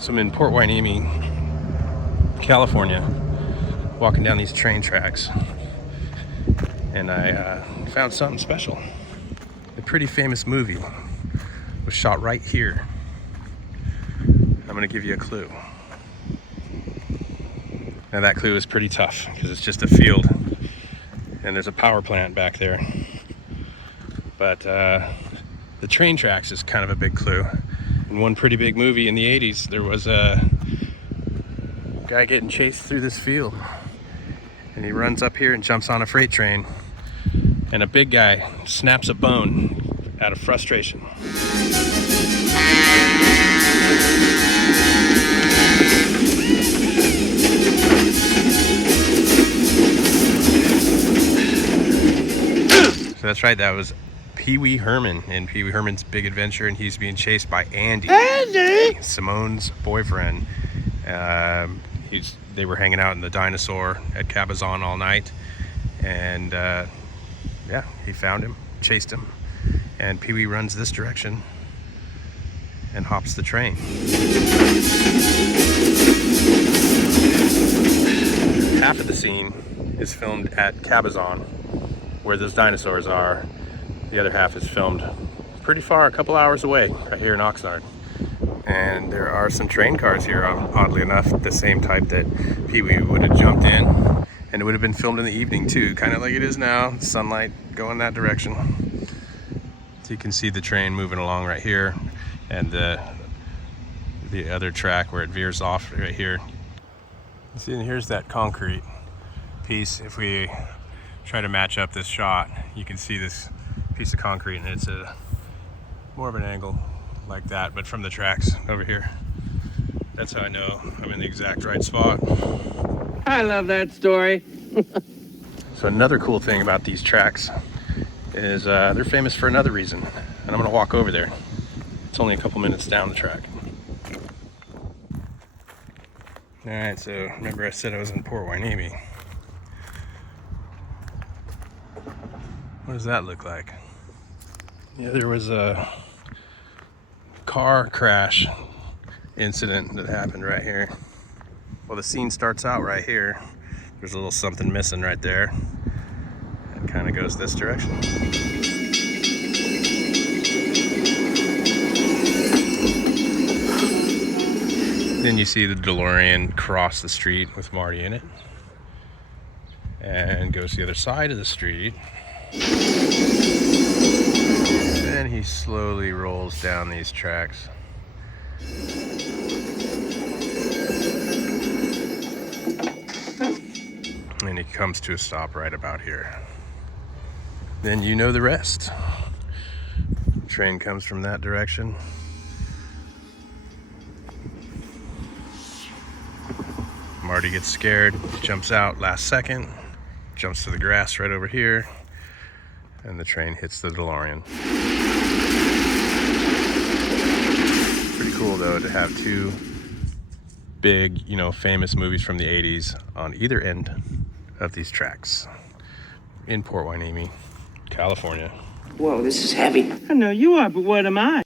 So I'm in Port Hueneme, California, walking down these train tracks, and I found something special. A pretty famous movie was shot right here. I'm gonna give you a clue. Now that clue is pretty tough because it's just a field and there's a power plant back there. But the train tracks is kind of a big clue. In one pretty big movie in the 80s, there was a guy getting chased through this field. And he runs up here and jumps on a freight train. And a big guy snaps a bone out of frustration. So that's right, that was Pee-wee Herman in Pee-wee Herman's Big Adventure, and he's being chased by Andy, Simone's boyfriend. They were hanging out in the dinosaur at Cabazon all night, and yeah, he found him, chased him, and Pee-wee runs this direction and hops the train. Half of the scene is filmed at Cabazon, where those dinosaurs are. The other half is filmed pretty far, a couple hours away, right here in Oxnard. And there are some train cars here, oddly enough, the same type that Pee-wee would have jumped in. And it would have been filmed in the evening too, kind of like it is now, sunlight going that direction. So you can see the train moving along right here, and the other track where it veers off right here. See, and here's that concrete piece. If we try to match up this shot, you can see this piece of concrete, and it's a more of an angle like that, but from the tracks over here. That's how I know I'm in the exact right spot. I love that story. So another cool thing about these tracks is they're famous for another reason, and I'm gonna walk over there. It's only a couple minutes down the track. All right, so remember I said I was in Port Hueneme. What does that look like? Yeah, there was a car crash incident that happened right here. Well, the scene starts out right here. There's a little something missing right there. It kind of goes this direction. Then you see the DeLorean cross the street with Marty in it and goes to the other side of the street. Then he slowly rolls down these tracks. And he comes to a stop right about here. Then you know the rest. The train comes from that direction. Marty gets scared, jumps out last second, jumps to the grass right over here, and the train hits the DeLorean. Pretty cool though to have two big, famous movies from the 80s on either end of these tracks in Port Hueneme, California. Whoa, this is heavy. I know you are, but what am I?